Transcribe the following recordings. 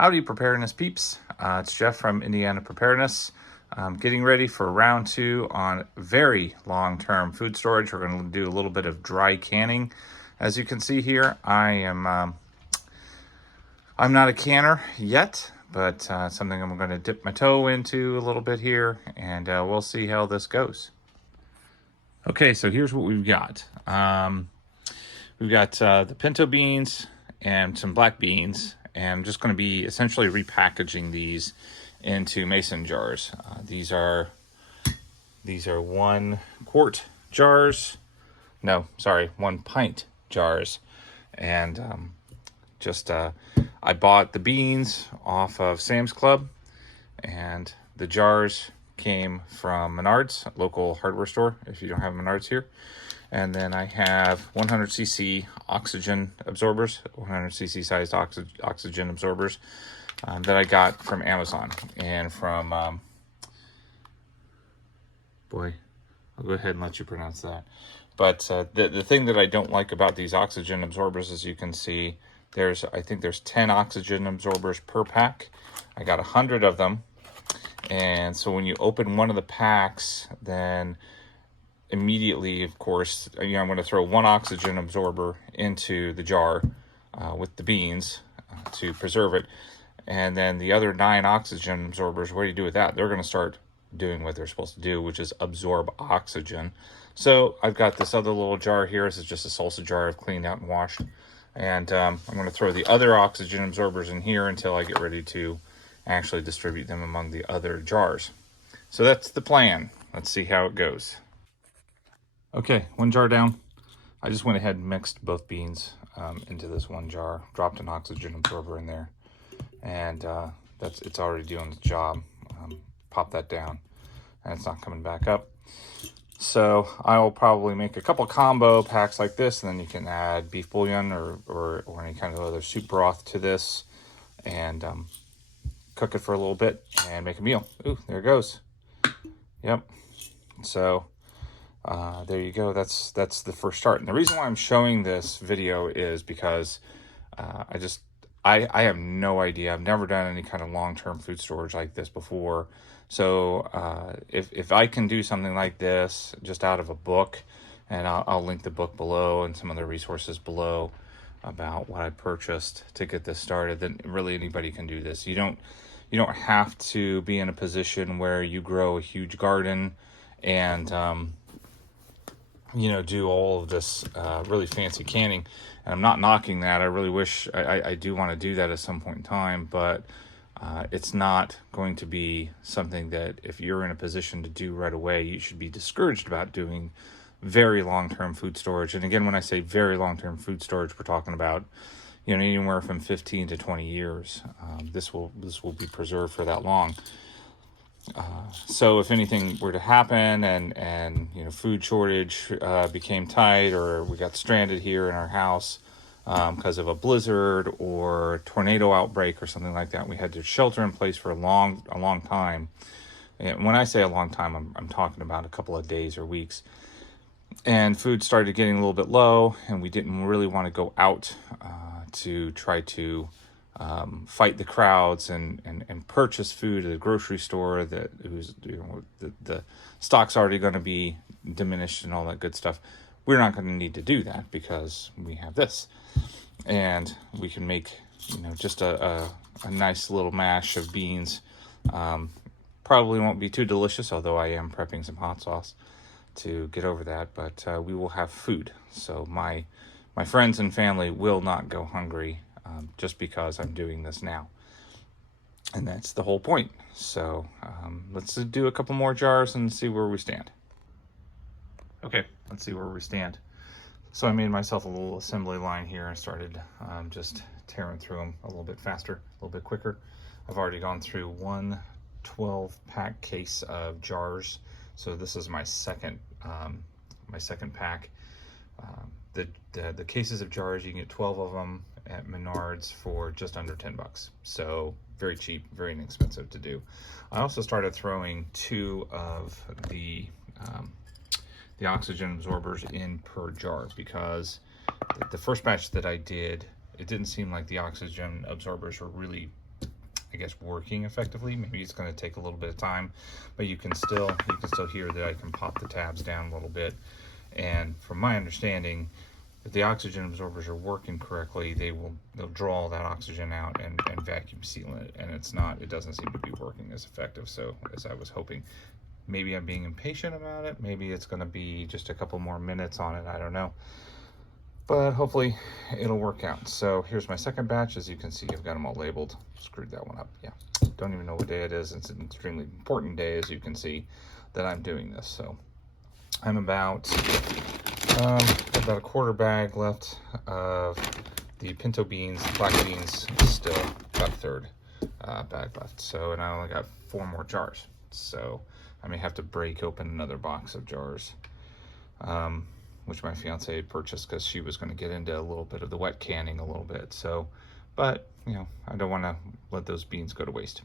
Howdy, Preparedness peeps. It's Jeff from Indiana Preparedness. Getting ready for round 2 on very long-term food storage. We're going to do a little bit of dry canning. As you can see here, I'm not a canner yet, but something I'm going to dip my toe into a little bit here, and we'll see how this goes. Okay, so here's what we've got. We've got the pinto beans and some black beans. And I'm just going to be essentially repackaging these into mason jars. These are 1 quart jars. No, sorry, 1 pint jars. And I bought the beans off of Sam's Club, and the jars came from Menards, a local hardware store, if you don't have Menards here. And then I have 100cc oxygen absorbers, 100cc sized oxygen absorbers that I got from Amazon. And from, boy, I'll go ahead and let you pronounce that. But the thing that I don't like about these oxygen absorbers, as you can see, I think there's 10 oxygen absorbers per pack. I got 100 of them. And so when you open one of the packs, then immediately, of course, I'm going to throw 1 oxygen absorber into the jar with the beans to preserve it. And then the other 9 oxygen absorbers, what do you do with that? They're going to start doing what they're supposed to do, which is absorb oxygen. So I've got this other little jar here. This is just a salsa jar I've cleaned out and washed. And I'm going to throw the other oxygen absorbers in here until I get ready to actually distribute them among the other jars. So that's the plan. Let's see how it goes. Okay, 1 jar down. I just went ahead and mixed both beans into this 1 jar, dropped an oxygen absorber in there, and it's already doing its job. Pop that down, and it's not coming back up. So I will probably make a couple combo packs like this, and then you can add beef bouillon or any kind of other soup broth to this, and cook it for a little bit and make a meal. Ooh, there it goes. Yep. So there you go. That's the first start. And the reason why I'm showing this video is because I have no idea. I've never done any kind of long-term food storage like this before. So if I can do something like this just out of a book, and I'll link the book below and some other resources below about what I purchased to get this started, then really anybody can do this. You don't have to be in a position where you grow a huge garden and do all of this really fancy canning. And I'm not knocking that. I really wish I do want to do that at some point in time, but it's not going to be something that if you're in a position to do right away, you should be discouraged about doing very long-term food storage. And again, when I say very long-term food storage, we're talking about anywhere from 15 to 20 years. This will be preserved for that long. So if anything were to happen and food shortage became tight, or we got stranded here in our house because of a blizzard or tornado outbreak or something like that, we had to shelter in place for a long time. And when I say a long time, I'm talking about a couple of days or weeks. And food started getting a little bit low, and we didn't really want to go out to try to fight the crowds and purchase food at the grocery store that the stock's already going to be diminished and all that good stuff. We're not going to need to do that because we have this, and we can make just a nice little mash of beans. Probably won't be too delicious, although I am prepping some hot sauce to get over that, but we will have food. So my friends and family will not go hungry just because I'm doing this now. And that's the whole point. So let's do a couple more jars and see where we stand. Okay, let's see where we stand. So I made myself a little assembly line here and started just tearing through them a little bit faster, a little bit quicker. I've already gone through 1 12-pack case of jars. So this is my second pack. The cases of jars, you can get 12 of them at Menards for just under $10. So very cheap, very inexpensive to do. I also started throwing 2 of the oxygen absorbers in per jar, because the first batch that I did, it didn't seem like the oxygen absorbers were really I guess, working effectively. Maybe it's going to take a little bit of time, but you can still hear that I can pop the tabs down a little bit. And from my understanding, if the oxygen absorbers are working correctly, they'll draw all that oxygen out and vacuum seal it. And it doesn't seem to be working as effective, so as I was hoping. Maybe I'm being impatient about it. Maybe it's going to be just a couple more minutes on it. I don't know. But hopefully it'll work out. So here's my second batch. As you can see, I've got them all labeled. Screwed that one up. Yeah. Don't even know what day it is. It's an extremely important day, as you can see, that I'm doing this. So I'm about a quarter bag left of the pinto beans, black beans, still about a third bag left. So, and I only got 4 more jars. So I may have to break open another box of jars, which my fiance had purchased because she was going to get into a little bit of the wet canning a little bit. So, but, you know, I don't want to let those beans go to waste.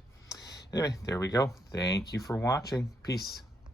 Anyway, there we go. Thank you for watching. Peace.